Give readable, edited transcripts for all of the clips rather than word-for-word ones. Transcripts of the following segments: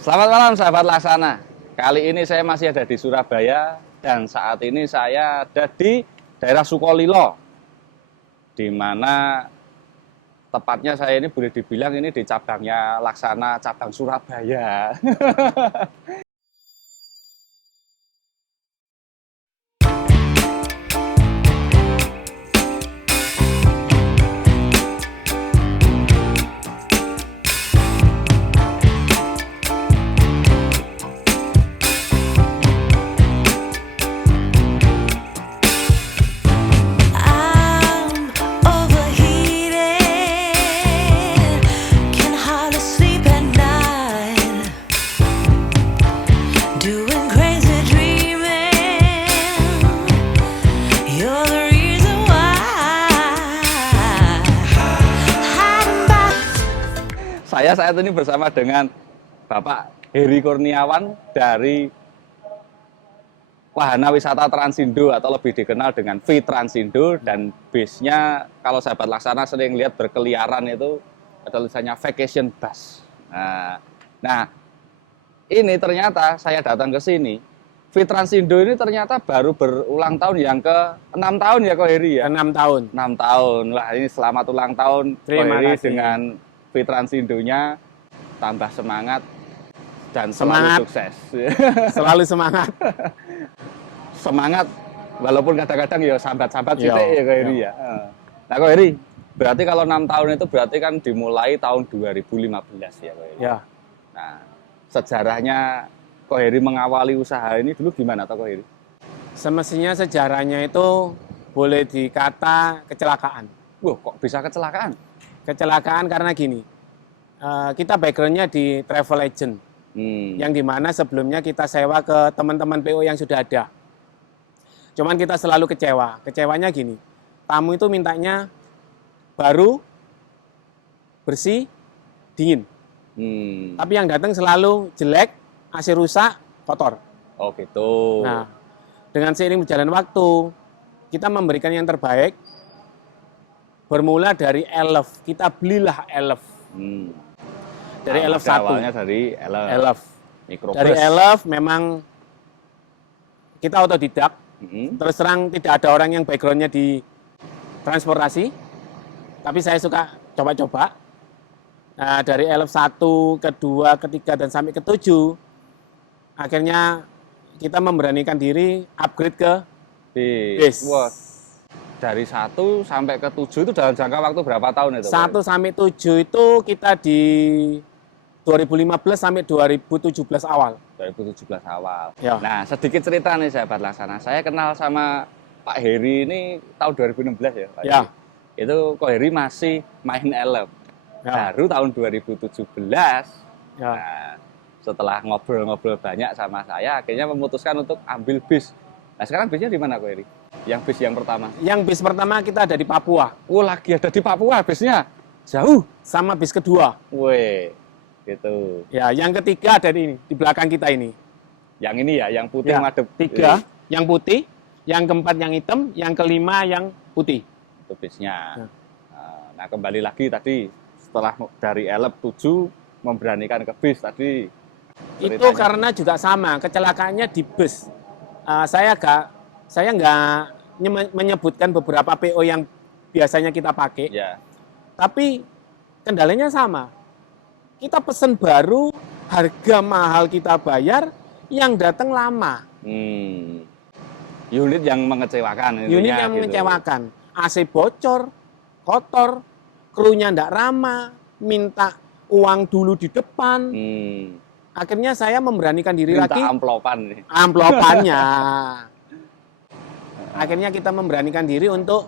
Selamat malam sahabat Laksana. Kali ini saya masih ada di Surabaya dan saat ini saya ada di daerah Sukolilo, di mana tepatnya saya ini boleh dibilang ini di cabangnya Laksana cabang Surabaya. I'm overheated, can hardly sleep at night, doing crazy dreaming. You're the reason why. Hiding by Saya saat ini bersama dengan Bapak Heri Kurniawan dari Wahana Wisata Transindo atau lebih dikenal dengan V Transindo, dan base-nya kalau sahabat Laksana sering lihat berkeliaran itu ada tulisannya Vacation Bus. Nah, ini ternyata saya datang ke sini, V Transindo ini ternyata baru berulang tahun yang ke-6 tahun ya Ko Heri ya? 6 tahun. 6 tahun. Wah, ini selamat ulang tahun Ko Terima Heri kasih. dengan V Transindo-nya, tambah semangat dan selalu Semangat. sukses. Selalu semangat. Semangat walaupun kadang-kadang ya sambat-sambat Iya, sithik ya Ko Heri iya. ya. Nah Ko Heri, berarti kalau 6 tahun itu berarti kan dimulai tahun 2015 ya Ko Heri. Ya, Nah, sejarahnya Ko Heri mengawali usaha ini dulu gimana toh Ko Heri? semestinya sejarahnya itu boleh dikata kecelakaan. Wah, kok bisa kecelakaan? Kecelakaan karena gini, kita backgroundnya di travel agent, yang dimana sebelumnya kita sewa ke teman-teman PO yang sudah ada. Cuman kita selalu kecewa. Kecewanya gini, tamu itu mintanya baru, bersih, dingin. Tapi yang datang selalu jelek, AC rusak, kotor. Oh gitu. Nah, dengan seiring berjalan waktu, kita memberikan yang terbaik. Bermula dari Elef, kita belilah Elef. Dari Elef 1. Awalnya dari Elef. Elef. Microbus. Dari Elef memang kita otodidak. Mm-mm. Terus terang tidak ada orang yang backgroundnya di transportasi. Tapi saya suka coba-coba. Nah, dari Elef 1, kedua, ketiga, dan sampai ke-7, akhirnya kita memberanikan diri upgrade ke Bis. bis. Wah, dari 1 sampai ke 7 itu dalam jangka waktu berapa tahun itu? 1 sampai 7 itu kita di 2015 sampai 2017 awal. 2017 awal. Ya. Nah, sedikit cerita nih sahabat Laksana. Saya kenal sama Pak Heri ini tahun 2016 ya, Pak Ya. Heri. Itu Ko Heri masih main Elef. Ya. Baru tahun 2017. Ya. Nah, setelah ngobrol-ngobrol banyak sama saya, akhirnya memutuskan untuk ambil bis. Nah, sekarang bisnya di mana Ko Heri? Yang bis yang pertama. Yang bis pertama kita ada di Papua, Oh, lagi ada di Papua bisnya. Jauh. sama bis kedua. Weh, gitu. Ya, yang ketiga ada di belakang kita ini. Yang ini ya, yang putih Ya, madep. 3, yang putih, yang keempat yang hitam, yang kelima yang putih. Itu bisnya. Ya. Nah, kembali lagi tadi setelah dari Elef 7 memberanikan ke bis tadi. Itu ceritanya. karena juga sama, kecelakaannya di bus. Saya nggak menyebutkan beberapa PO yang biasanya kita pakai, Ya. tapi kendalanya sama. Kita pesen baru, harga mahal kita bayar, yang datang lama. Unit yang mengecewakan. intinya Unit yang gitu. mengecewakan. AC bocor, kotor, krunya ndak ramah, minta uang dulu di depan. Akhirnya saya memberanikan diri Minta lagi. amplopan nih. Amplopannya. Akhirnya kita memberanikan diri untuk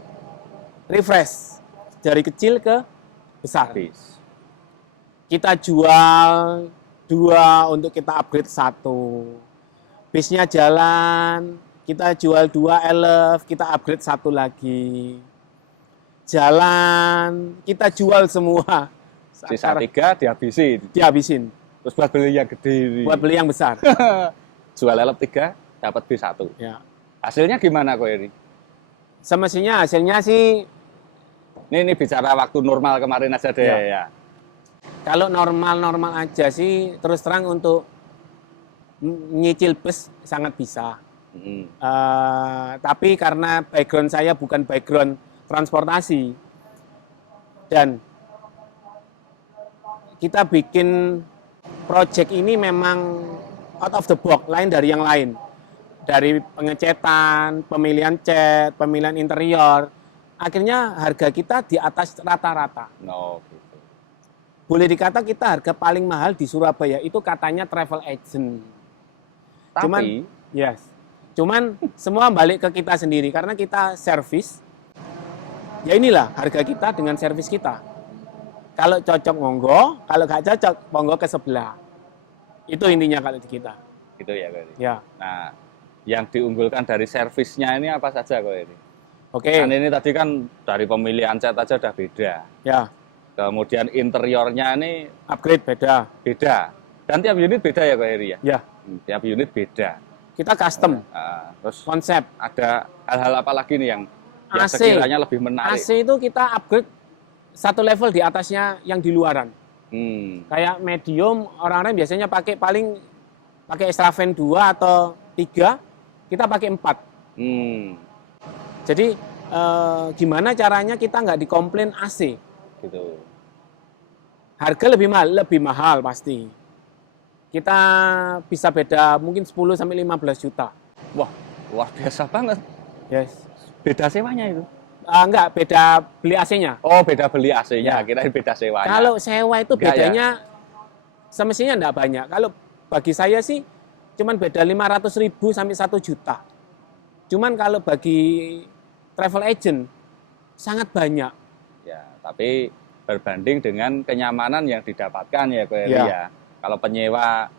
refresh dari kecil ke besar. Bis. Kita jual 2 untuk kita upgrade 1. Bisnya jalan, kita jual 2 Elef, kita upgrade 1 lagi. Jalan, kita jual semua. Sisa 3 dihabisin. Dihabisin Terus buat beli yang gede ini. buat beli yang besar. Jual Elef 3, dapat bis 1. Ya. Hasilnya gimana Ko Heri? Semestinya hasilnya sih Ini bicara waktu normal kemarin aja deh Ya. ya. Kalau normal-normal aja sih, terus terang untuk nyicil bus sangat bisa. Mm. Tapi karena background saya bukan background transportasi, dan kita bikin project ini memang out of the box, lain dari yang lain. Dari pengecetan, pemilihan cat, pemilihan interior, akhirnya harga kita di atas rata-rata. No, gitu. Boleh dikata kita harga paling mahal di Surabaya itu katanya travel agent. Tapi Cuman semua balik ke kita sendiri karena kita servis. Ya inilah harga kita dengan servis kita. Kalau cocok monggo, kalau nggak cocok monggo ke sebelah. Itu intinya kalau di kita. gitu ya Ko Heri. Ya, Nah, yang diunggulkan dari servisnya ini apa saja Ko Heri? oke. Kan ini tadi kan dari pemilihan cat aja udah beda. Ya, Kemudian interiornya ini upgrade beda. beda. Dan tiap unit beda ya Ko Heri ya? Ya, Tiap unit beda. kita custom Terus konsep. ada hal-hal apa lagi nih yang AC. sekiranya lebih menarik? AC itu kita upgrade satu level di atasnya yang di luaran. Kayak medium, orang-orang biasanya pakai extra fan 2 atau 3, kita pakai 4. Jadi gimana caranya kita nggak dikomplain AC? Gitu. Harga lebih mahal pasti. Kita bisa beda mungkin 10 sampai 15 juta. Wah, luar biasa banget. Yes. Beda sewanya itu? Enggak, beda beli AC-nya. Oh, beda beli AC-nya, Ya. kirain beda sewanya. Kalau sewa itu Enggak ya? bedanya semestinya enggak banyak. Kalau bagi saya sih cuman beda 500.000 sampai 1 juta. Cuman kalau bagi travel agent sangat banyak. Ya, tapi berbanding dengan kenyamanan yang didapatkan ya Ko Heri Ya. ya. Kalau penyewa,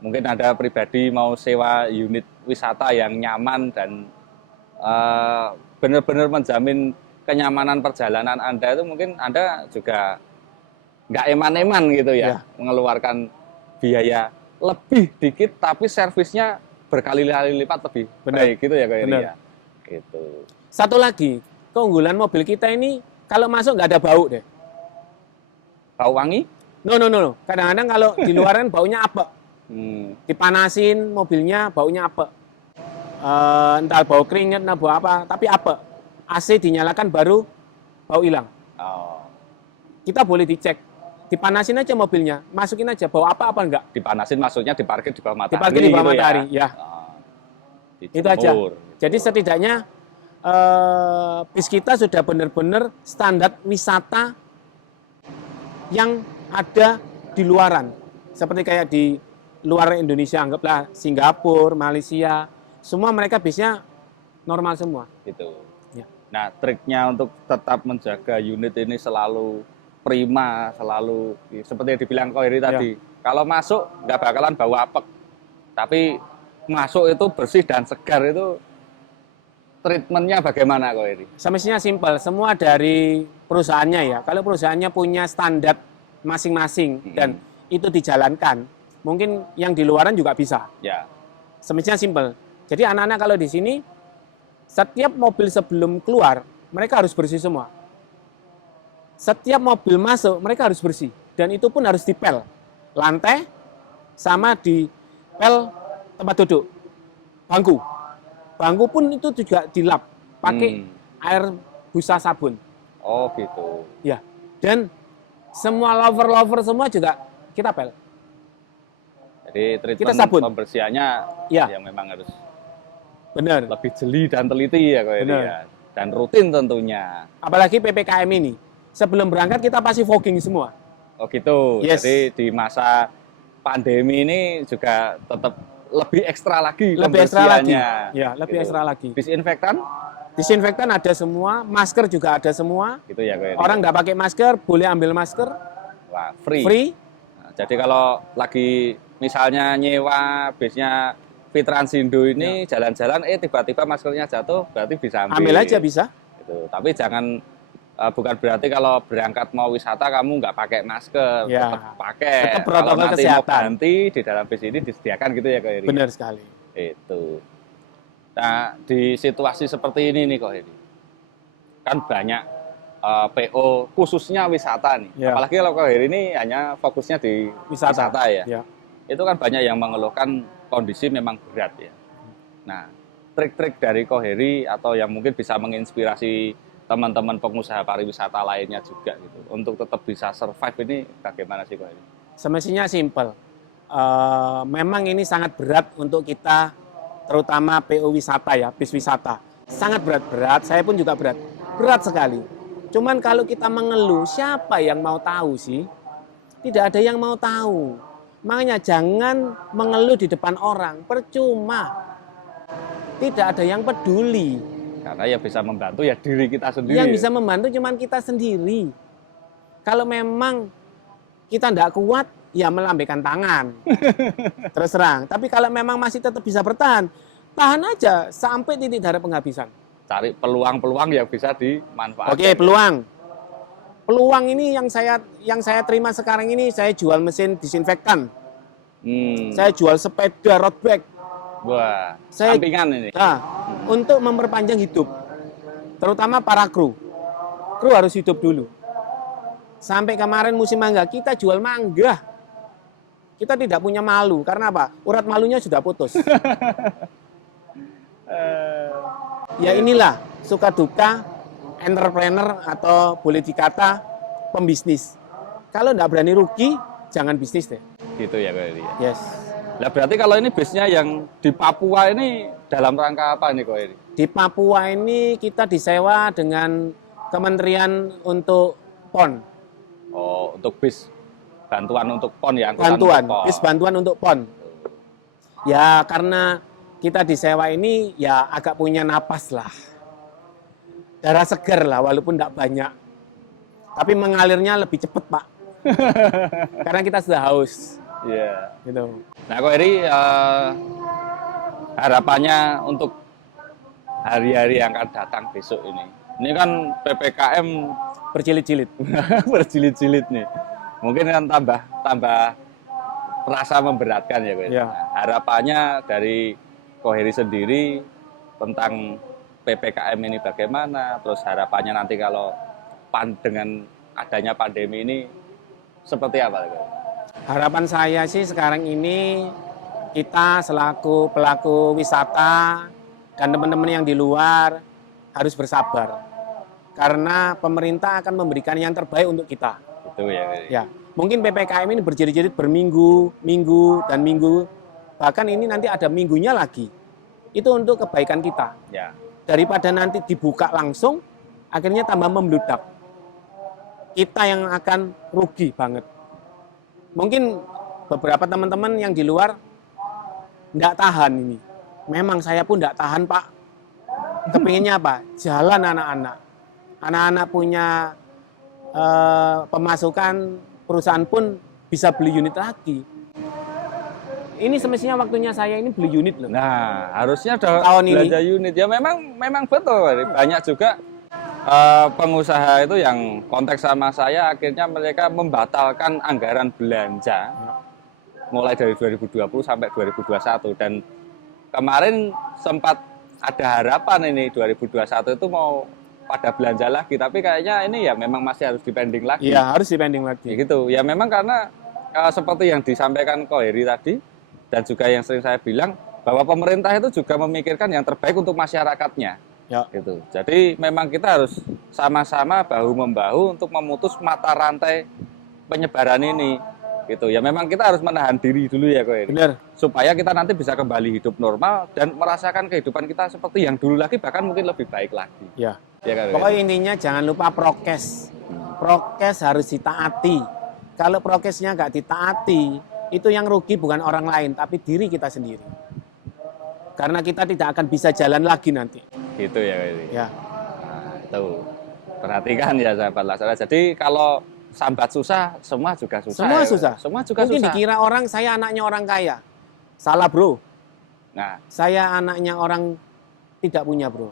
mungkin Anda pribadi mau sewa unit wisata yang nyaman dan benar-benar menjamin kenyamanan perjalanan Anda itu mungkin Anda juga nggak eman-eman gitu ya, mengeluarkan biaya lebih dikit tapi servisnya berkali-kali lipat lebih baik gitu ya Ko Heri ya. Gitu. Satu lagi, keunggulan mobil kita ini kalau masuk nggak ada bau deh. Bau wangi? No. Kadang-kadang kalau di luaran baunya apek. Dipanasin mobilnya baunya apek. Entah bau keringat, entah bau apa, tapi apek. AC dinyalakan baru bau hilang. Oh, Kita boleh dicek. Dipanasin aja mobilnya, masukin aja bau apa enggak. dipanasin maksudnya diparkir di bawah matahari. Diparkir di bawah gitu matahari, ya. Oh, Itu aja. dijemur. Jadi setidaknya bis kita sudah benar-benar standar wisata yang ada di luaran. Seperti kayak di luar Indonesia, anggaplah Singapura, Malaysia, semua mereka bisnya normal semua. Gitu. Ya. Nah, triknya untuk tetap menjaga unit ini selalu prima, selalu seperti yang dibilang Ko Heri tadi. Kalau masuk nggak bakalan bau apek. Tapi masuk itu bersih dan segar itu treatmentnya bagaimana Ko Heri? Semestinya simpel, semua dari perusahaannya ya. Kalau perusahaannya punya standar masing-masing dan itu dijalankan, mungkin yang di luaran juga bisa. Ya. Semestinya simpel. Jadi anak-anak kalau di sini, setiap mobil sebelum keluar, mereka harus bersih semua. Setiap mobil masuk, mereka harus bersih. Dan itu pun harus dipel. Lantai, sama di pel tempat duduk. Bangku. Bangku pun itu juga dilap. Pakai air busa sabun. Oh gitu. Ya. Dan semua lover-lover semua juga kita pel. Jadi Kita treatment sabun. pembersihannya Ya. yang memang harus Benar. lebih jeli dan teliti ya Ko Heri Benar. ya. Dan rutin tentunya. Apalagi PPKM ini. Sebelum berangkat kita pasti fogging semua. Oh gitu. Yes. Jadi di masa pandemi ini juga tetap lebih ekstra lagi Lebih ekstra lagi. pembersihannya. Ya, lebih Gitu. ekstra lagi. Disinfektan Disinfektan ada semua, masker juga ada semua. gitu ya Ko Heri. Orang nggak pakai masker, boleh ambil masker, Wah, free. free. Nah, jadi kalau lagi misalnya nyewa bisnya Fitransindo ini jalan-jalan tiba-tiba maskernya jatuh berarti bisa ambil. Ambil aja bisa. Gitu. Tapi jangan bukan berarti kalau berangkat mau wisata kamu nggak pakai masker, Ya. tetap pakai. Tetap protokol Kalau nanti kesehatan. mau ganti di dalam bis ini disediakan gitu ya Ko Heri. Benar sekali. Itu. Nah, di situasi seperti ini nih Ko Heri, kan banyak PO khususnya wisata nih. Ya. Apalagi kalau Koheri ini hanya fokusnya di wisata ya. Ya. Itu kan banyak yang mengeluhkan kondisi memang berat ya. Nah, trik-trik dari Koheri atau yang mungkin bisa menginspirasi teman-teman pengusaha pariwisata lainnya juga gitu untuk tetap bisa survive ini bagaimana sih Koheri? Semestinya simpel. Memang ini sangat berat untuk kita, terutama PO wisata ya, bis wisata. Sangat berat, saya pun juga berat sekali. Cuman kalau kita mengeluh, siapa yang mau tahu sih? Tidak ada yang mau tahu. Makanya jangan mengeluh di depan orang, percuma. Tidak ada yang peduli. Karena yang bisa membantu ya diri kita sendiri. Yang bisa membantu cuman kita sendiri. Kalau memang kita tidak kuat, ya melambaikan tangan. Terus terang. Tapi kalau memang masih tetap bisa bertahan, tahan aja sampai titik darah penghabisan. Cari peluang-peluang yang bisa dimanfaatkan. Oke, peluang. Peluang ini yang saya terima sekarang ini, saya jual mesin disinfektan. Saya jual sepeda road bike. Wah, Saya- sampingan ini. Nah, untuk memperpanjang hidup, terutama para kru. Kru harus hidup dulu. Sampai kemarin musim mangga, kita jual mangga. Kita tidak punya malu, karena apa? Urat malunya sudah putus. Ya inilah suka duka entrepreneur atau boleh dikata pembisnis. Kalau nggak berani rugi, jangan bisnis deh. Gitu ya Koheri. Yes. Nah berarti kalau ini bisnya yang di Papua ini dalam rangka apa nih Koheri? Di Papua ini kita disewa dengan Kementerian untuk PON. Oh, untuk bis bantuan untuk PON ya, angkutan Bantuan, untuk PON. bis bantuan untuk PON. Ya karena kita disewa ini ya agak punya napas lah. Darah segar lah walaupun tidak banyak. Tapi mengalirnya lebih cepat Pak. Karena kita sudah haus. Iya. Gitu. Nah Koheri, harapannya untuk hari-hari yang akan datang besok ini. Ini kan PPKM Berjilid-jilid. berjilid-jilid nih. Mungkin kan tambah terasa memberatkan ya Koheri. Ya. Nah, harapannya dari Koheri sendiri tentang PPKM ini bagaimana, terus harapannya nanti kalau dengan adanya pandemi ini seperti apa Koheri? Harapan saya sih sekarang ini kita selaku pelaku wisata dan teman-teman yang di luar harus bersabar. Karena pemerintah akan memberikan yang terbaik untuk kita. Itu ya Koheri. Ya, mungkin PPKM ini berjilid-jilid berminggu, dan minggu. Bahkan ini nanti ada minggunya lagi. Itu untuk kebaikan kita. Ya. Daripada nanti dibuka langsung, akhirnya tambah membludak. Kita yang akan rugi banget. Mungkin beberapa teman-teman yang di luar tidak tahan ini. Memang saya pun tidak tahan Pak. Kepinginnya apa? Jalan anak-anak. Anak-anak punya pemasukan, perusahaan pun bisa beli unit lagi. Ini semestinya waktunya saya ini beli unit loh. Nah, harusnya ada Tahun ini. belanja unit. Ya memang betul. Banyak juga pengusaha itu yang kontak sama saya, akhirnya mereka membatalkan anggaran belanja mulai dari 2020 sampai 2021. Dan kemarin sempat ada harapan ini 2021 itu mau pada belanja lagi, tapi kayaknya ini ya memang masih harus dipending lagi. Iya, harus dipending Ya lagi. gitu. Ya memang karena seperti yang disampaikan Koheri tadi dan juga yang sering saya bilang bahwa pemerintah itu juga memikirkan yang terbaik untuk masyarakatnya. Ya. Gitu. Jadi memang kita harus sama-sama bahu-membahu untuk memutus mata rantai penyebaran ini. Gitu. Ya memang kita harus menahan diri dulu ya Koheri. Benar. Supaya kita nanti bisa kembali hidup normal dan merasakan kehidupan kita seperti yang dulu lagi, bahkan mungkin lebih baik lagi. Ya. Ya kan, Pokoknya intinya jangan lupa prokes. Prokes harus ditaati. Kalau prokesnya nggak ditaati, itu yang rugi bukan orang lain, tapi diri kita sendiri. Karena kita tidak akan bisa jalan lagi nanti. Gitu ya Koheri. Ya. Nah, itu perhatikan ya sahabat Laksana. Jadi kalau sambat susah, semua juga susah. Semua ya. susah. Semua juga Mungkin susah. dikira orang saya anaknya orang kaya. Salah bro. Nah, Saya anaknya orang tidak punya bro.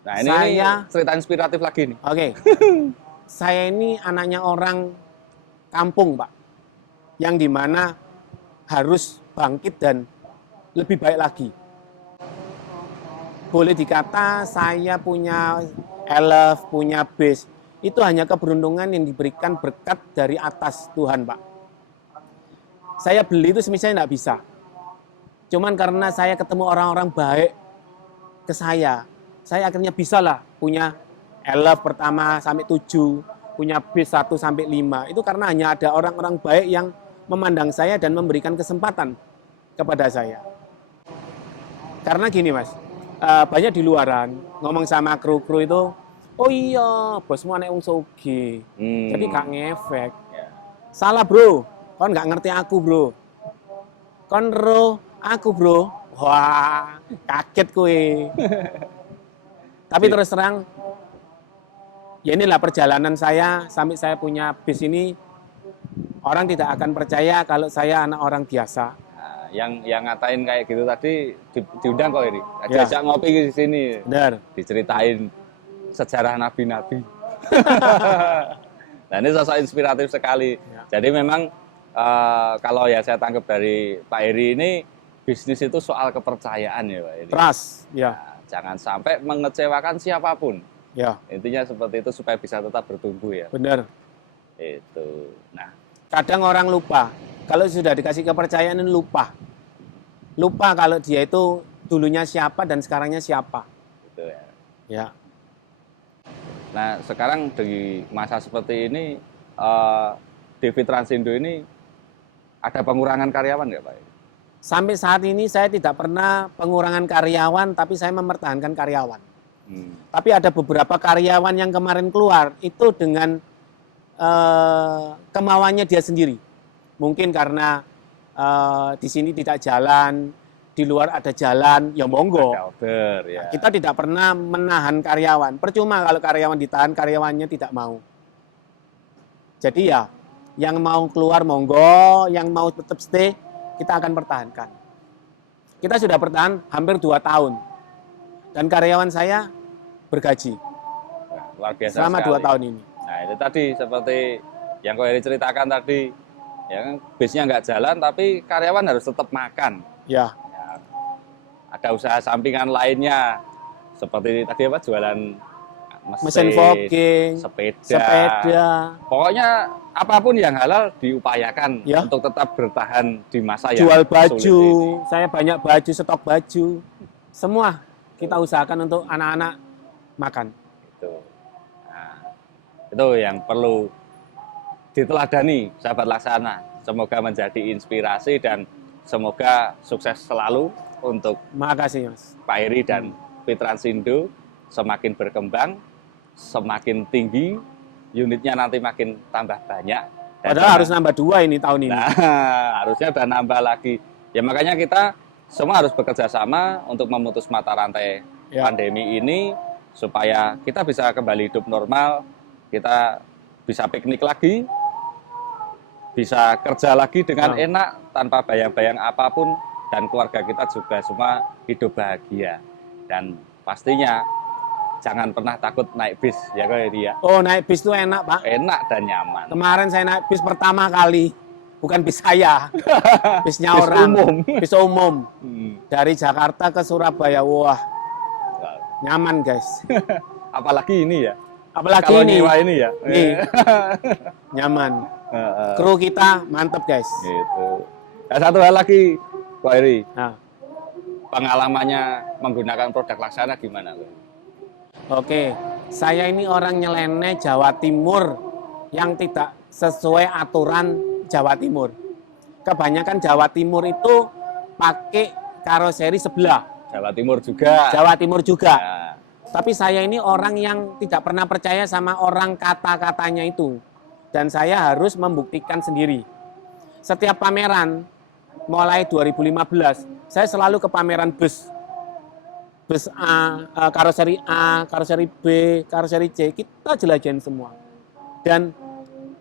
ini Saya- cerita inspiratif lagi nih. Oke. Saya ini anaknya orang kampung Pak. Yang dimana harus bangkit dan lebih baik lagi. Boleh dikata saya punya elef, punya base. itu hanya keberuntungan yang diberikan berkat dari atas Tuhan, Pak. Saya beli itu misalnya nggak bisa. Cuman karena saya ketemu orang-orang baik ke saya akhirnya bisa lah punya elef pertama sampai 7, punya bis 1 sampai 5. Itu karena hanya ada orang-orang baik yang memandang saya dan memberikan kesempatan kepada saya. Karena gini Mas, banyak di luaran ngomong sama kru-kru itu, oh iya, bosmu anak wong sugih. Jadi gak ngefek. Salah bro, kon gak ngerti aku bro. Kon ro aku bro. Wah, kaget kue. Tapi terus terang, ya inilah perjalanan saya sampai saya punya bis ini. Orang tidak akan percaya kalau saya anak orang biasa. Nah, yang ngatain kayak gitu tadi diundang kok ini. Ya. Ajak ngopi di sini. Benar. Diceritain sejarah nabi-nabi. Nah, ini sosok inspiratif sekali. Ya. Jadi memang kalau ya saya tangkap dari Pak Heri ini, bisnis itu soal kepercayaan ya Pak Heri. Trust, ya. Nah, jangan sampai mengecewakan siapapun. Ya, Intinya seperti itu supaya bisa tetap bertumbuh ya. benar. Itu. Nah, Kadang orang lupa, kalau sudah dikasih kepercayaan ini lupa. Lupa kalau dia itu dulunya siapa dan sekarangnya siapa. itu ya. Ya. Nah, sekarang di masa seperti ini, Devi Transindo ini ada pengurangan karyawan nggak Pak? Sampai saat ini saya tidak pernah pengurangan karyawan, tapi saya mempertahankan karyawan. Tapi ada beberapa karyawan yang kemarin keluar, itu dengan kemauannya dia sendiri. Mungkin karena di sini tidak jalan, di luar ada jalan, ya monggo. Ada order ya. Kita tidak pernah menahan karyawan. Percuma kalau karyawan ditahan, karyawannya tidak mau. Jadi ya, yang mau keluar monggo, yang mau tetap stay, kita akan pertahankan. Kita sudah bertahan hampir 2 tahun. Dan karyawan saya bergaji Nah, luar biasa selama sekali. 2 tahun ini. Nah, itu tadi seperti yang Ko Heri ceritakan tadi, ya kan bisnya nggak jalan tapi karyawan harus tetap makan. Ya, Ya, ada usaha sampingan lainnya seperti tadi apa jualan mesin fogging, sepeda. sepeda. Pokoknya apapun yang halal diupayakan Ya. untuk tetap bertahan di masa yang Jual sulit baju, ini. saya banyak baju, stok baju. Semua kita usahakan untuk anak-anak makan. Itu. Nah, itu yang perlu diteladani sahabat Laksana. Semoga menjadi inspirasi dan semoga sukses selalu untuk Makasih Mas. Pak Heri dan Fitransindo semakin berkembang, semakin tinggi, unitnya nanti makin tambah banyak. Dan Padahal harus nambah 2 ini tahun ini. Nah, harusnya udah nambah lagi. Ya makanya kita semua harus bekerja sama untuk memutus mata rantai Ya. pandemi ini supaya kita bisa kembali hidup normal, kita bisa piknik lagi, bisa kerja lagi dengan Ya. enak tanpa bayang-bayang apapun, dan keluarga kita juga semua hidup bahagia. Dan pastinya jangan pernah takut naik bis ya Ko Heri ya. Oh, naik bis itu enak Pak. Enak dan nyaman. Kemarin saya naik bis pertama kali. Bukan bis saya. Bisnya Bis orang. umum. Bis umum. Hmm. Dari Jakarta ke Surabaya. Wah, nyaman guys. Apalagi ini ya. Apalagi Kalau ini. nyewa ini ya. Nih. Nyaman. Kru kita mantep guys. Gitu. Dan satu hal lagi, Pak Heri, Nah, pengalamannya menggunakan produk Laksana gimana? Ko? oke. Saya ini orang nyeleneh Jawa Timur yang tidak sesuai aturan Jawa Timur. Kebanyakan Jawa Timur itu pakai karoseri sebelah. Jawa Timur juga. Jawa Timur juga. Ya. Tapi saya ini orang yang tidak pernah percaya sama orang kata-katanya itu. Dan saya harus membuktikan sendiri. Setiap pameran, mulai 2015, saya selalu ke pameran bus. Bus A, karoseri B, karoseri C, kita jelajahin semua. Dan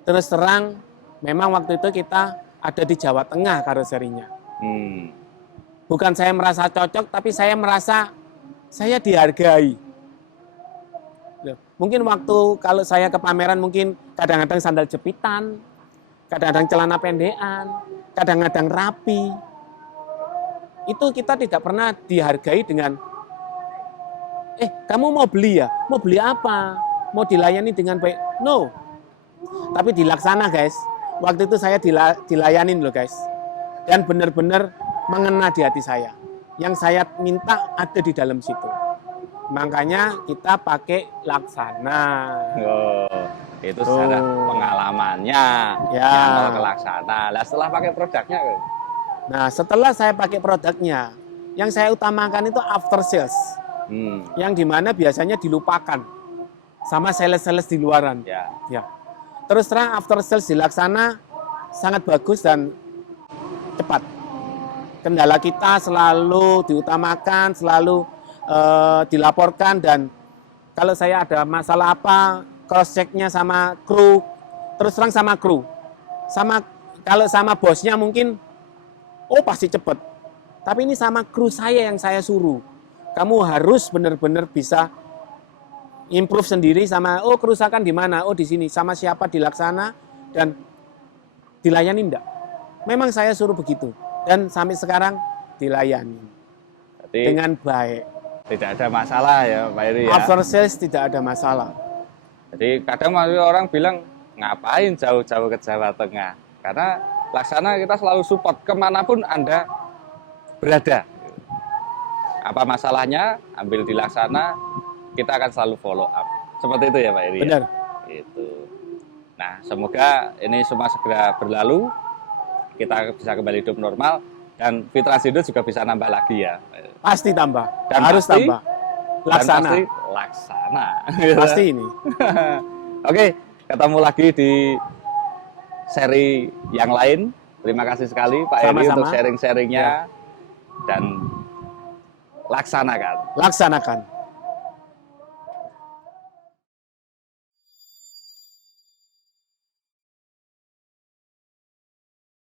terus terang, memang waktu itu kita ada di Jawa Tengah karoserinya. Hmm. Bukan saya merasa cocok, tapi saya merasa saya dihargai. Loh, mungkin waktu kalau saya ke pameran mungkin kadang-kadang sandal jepitan, kadang-kadang celana pendekan, kadang-kadang rapi. Itu kita tidak pernah dihargai dengan, kamu mau beli ya? Mau beli apa? mau dilayani dengan baik. No. Tapi dilaksana guys. Waktu itu saya dilayanin loh guys. Dan benar-benar mengena di hati saya. Yang saya minta ada di dalam situ. Makanya kita pakai Laksana. Oh, itu secara pengalamannya Ya. yang ke Laksana. Lah setelah pakai produknya, Nah, setelah saya pakai produknya, yang saya utamakan itu after sales. Yang dimana biasanya dilupakan sama sales-sales di luaran. ya. Ya. Terus terang after sales di Laksana sangat bagus dan cepat. Kendala kita selalu diutamakan, selalu dilaporkan, dan kalau saya ada masalah apa, cross check-nya sama kru, terus terang sama kru. Kalau sama bosnya mungkin oh pasti cepet. Tapi ini sama kru saya yang saya suruh. Kamu harus benar-benar bisa improve sendiri sama kerusakan di mana? Oh di sini, sama siapa, dilaksana dan dilayani enggak? Memang saya suruh begitu dan sampai sekarang dilayani Jadi dengan baik. tidak ada masalah ya Pak Iri ya. After sales tidak ada masalah. Jadi kadang masih orang bilang ngapain jauh-jauh ke Jawa Tengah? Karena Laksana kita selalu support kemanapun Anda berada. Apa masalahnya, ambil di Laksana, kita akan selalu follow up. Seperti itu ya Pak Iri. Benar. Itu. Nah, semoga ini semua segera berlalu, kita bisa kembali hidup normal, dan Fitras Indo juga bisa nambah lagi ya. Pasti tambah. Dan Harus pasti- tambah. Dan Laksana. pasti Laksana. Pasti ini. Oke, ketemu lagi di seri yang lain. Terima kasih sekali Pak Eri Sama-sama. untuk sharing-sharingnya. Dan laksanakan. Laksanakan.